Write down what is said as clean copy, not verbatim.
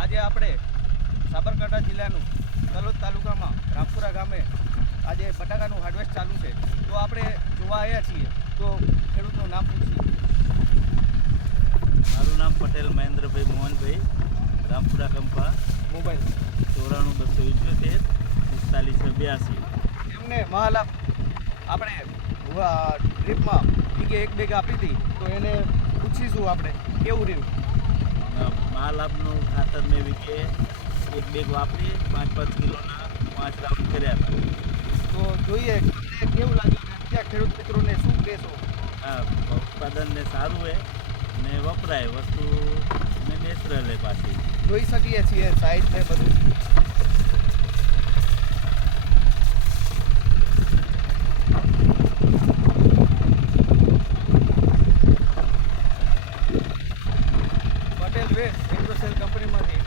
આજે આપણે સાબરકાંઠા જિલ્લાનું તલોદ તાલુકામાં રામપુરા ગામે આજે બટાકાનું હાર્વેસ્ટ ચાલુ છે. તો આપણે જોવા આવ્યા છીએ, તો ખેડૂતનું નામ પૂછીએ. મારું નામ પટેલ મહેન્દ્રભાઈ મોહનભાઈ, રામપુરા કંપા, મોબાઈલ 94-278-4582. એમને મહાલાભ આપણે ટ્રીપમાં બીગે એક બેગ આપી હતી, તો એને પૂછીશું આપણે કેવું રહ્યું. મહાલાભનું ખાતર મેં વીકે એક બેગ વાપરી 5-5 કિલોના 5 રાઉન્ડ કર્યા હતા. તો જોઈએ તમને કેવું લાગ્યું ને ત્યાં ખેડૂત મિત્રોને શું કહેશો? હા, ઉત્પાદનને સારું છે ને વપરાય વસ્તુ ને નેચરલ પાછી જોઈ શકીએ છીએ સાઈઝ ને બધું. પટેલ વેસ્ટ એગ્રોસેલ કંપનીમાંથી